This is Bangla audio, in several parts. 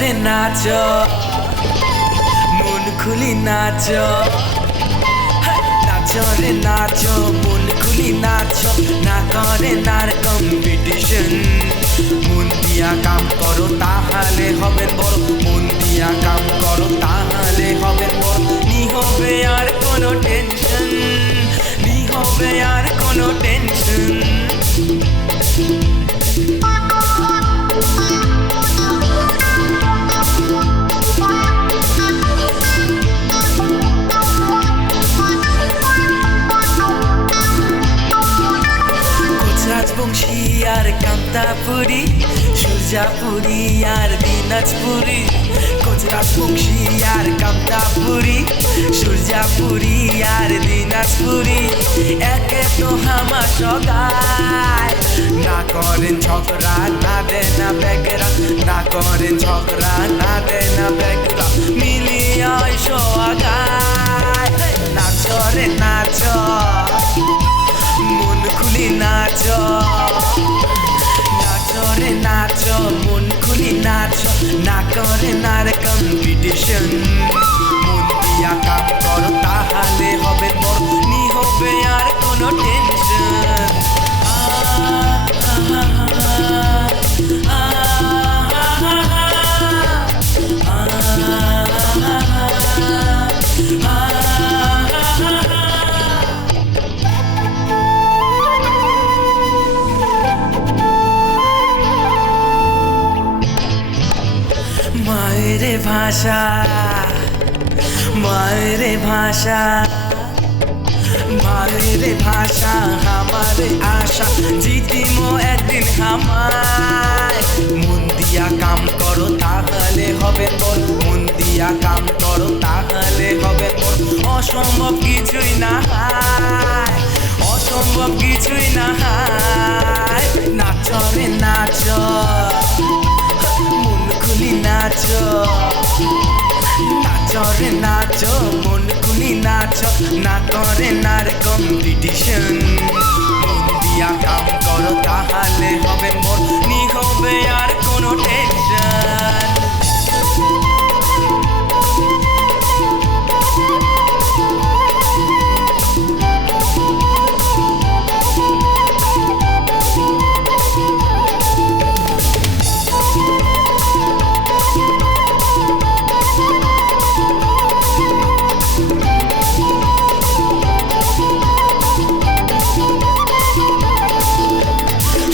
রে নাচ, মন খুলি নাচ, নাচ রে নাচ, মন খুলি নাচ, না করে নার কম্পিটিশন। মন দিয়া কাম করো তাহলে হবে বড়, মন দিয়া কাম করো তাহলে হবে বড়। নি হবে আর কোনো টেনশন, নি হবে আর কোনো টেনশন। রাজবংশী আর কামতাপুরি, সুরজাপুরি আর দিনাজপুরি। কোচ রাজবংশী আর কামতাপুরি, সুরজাপুরি আর দিনাজপুরি। একে তো হামা সগায়, না করেন ঝগড়া না দে না বেগরা, না করেন ঝগড়া না দে না বেগরা। মিলিয়ে আইসো আগায়, নাচ রে নাচ, মন খুলি নাচ, নাচ রে নাচ, মন খুলি নাচ, না করে নার কম্পিটিশন। মন দিয়া কাম করো তাহলে হবে বড়, নি হবে আর কোনো টেনশন। মায়ের ভাষা, মায়ের ভাষা, মায়ের ভাষা আমার আশা, জিতিমো একদিন হামায়। মন দিয়া কাম করো তাহলে হবে বল, মন দিয়া কাম করো তাহলে হবে বল। অসম্ভব কিছুই না হায়, অসম্ভব কিছুই না হায়। নাচ রে নাচ, মন খুলি নাচ, নাচ রে নাচ, মন খুলি নাচ, না করে নার কম্পিটিশন। মন দিয়া কাম করো তাহলে হবে মোর, নি হবে আর কোনো টেনশন।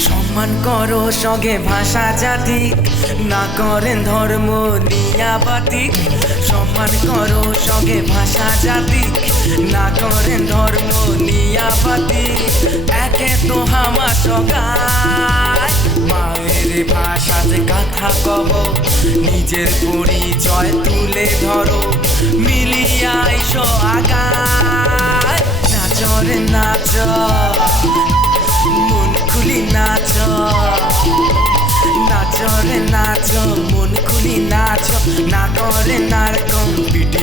সম্মান করো সঙ্গে ভাষা জাতি, না করেন ধর্ম নিয়াবাতিক। সম্মান করো সঙ্গে ভাষা জাতি, না করেন ধর্ম নিয়াবাতিক। একে তো হামা সগায়, মায়ের ভাষাতে কথা কহ, নিজের পরিচয় তুলে ধরো। মিলিয়ে আইসো আগায়, নাচ রে নাচ, মন খুলি নাচ, নাচ রে নাচ, মন খুলি নাচ, না করে নার কম্পিটিশন।